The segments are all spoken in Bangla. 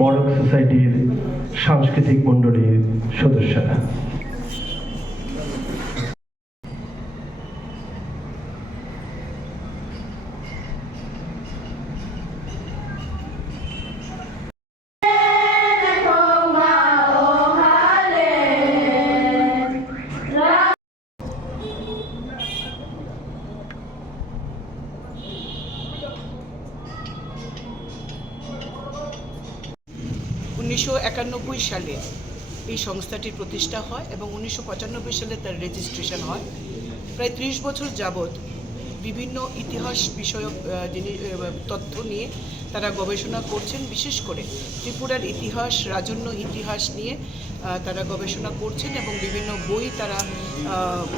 বড় সোসাইটির সাংস্কৃতিক মণ্ডলীর সদস্যরা উনিশশো সালে এই সংস্থাটির প্রতিষ্ঠা হয় এবং উনিশশো সালে তার রেজিস্ট্রেশন হয় প্রায় ত্রিশ বছর যাবৎ বিভিন্ন ইতিহাস বিষয়ক তথ্য নিয়ে তারা গবেষণা করছেন বিশেষ করে ত্রিপুরার ইতিহাস রাজন্য ইতিহাস নিয়ে তারা গবেষণা করছেন এবং বিভিন্ন বই তারা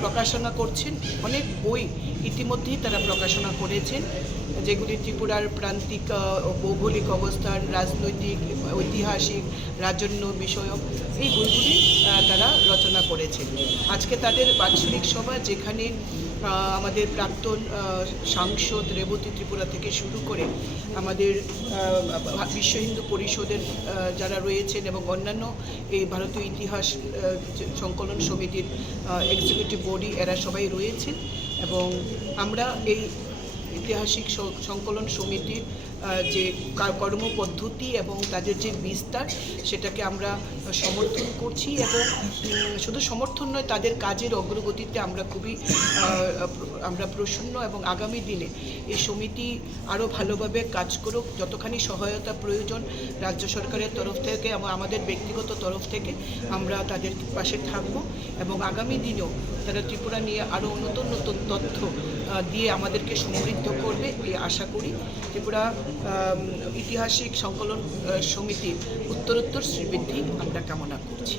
প্রকাশনা করছেন অনেক বই ইতিমধ্যেই তারা প্রকাশনা করেছেন যেগুলি ত্রিপুরার প্রান্তিক ভৌগোলিক অবস্থান রাজনৈতিক ঐতিহাসিক রাজন্য বিষয়ক এই বইগুলি তারা রচনা করেছেন আজকে তাদের বাৎসরিক সভা যেখানে আমাদের প্রাক্তন সাংসদ রেবতী ত্রিপুরা থেকে শুরু করে আমাদের বিশ্ব হিন্দু পরিষদের যারা রয়েছেন এবং অন্যান্য এই ভারতীয় ইতিহাস সংকলন সমিতির এক্সিকিউটিভ বডি এরা সবাই রয়েছেন এবং আমরা এই ঐতিহাসিক সংকলন সমিতির যে কর্মপদ্ধতি এবং তাদের যে বিস্তার সেটাকে আমরা সমর্থন করছি এবং শুধু সমর্থন নয় তাদের কাজের অগ্রগতিতে আমরা খুবই আমরা প্রসন্ন এবং আগামী দিনে এই সমিতি আরও ভালোভাবে কাজ করুক যতখানি সহায়তা প্রয়োজন রাজ্য সরকারের তরফ থেকে এবং আমাদের ব্যক্তিগত তরফ থেকে আমরা তাদের পাশে থাকব এবং আগামী দিনেও তারা ত্রিপুরা নিয়ে আরও নতুন নতুন তথ্য দিয়ে আমাদেরকে সমৃদ্ধ করবে এই আশা করি ত্রিপুরা ঐতিহাসিক সংকলন সমিতির উত্তরোত্তর শ্রীবৃদ্ধি আমরা কামনা করছি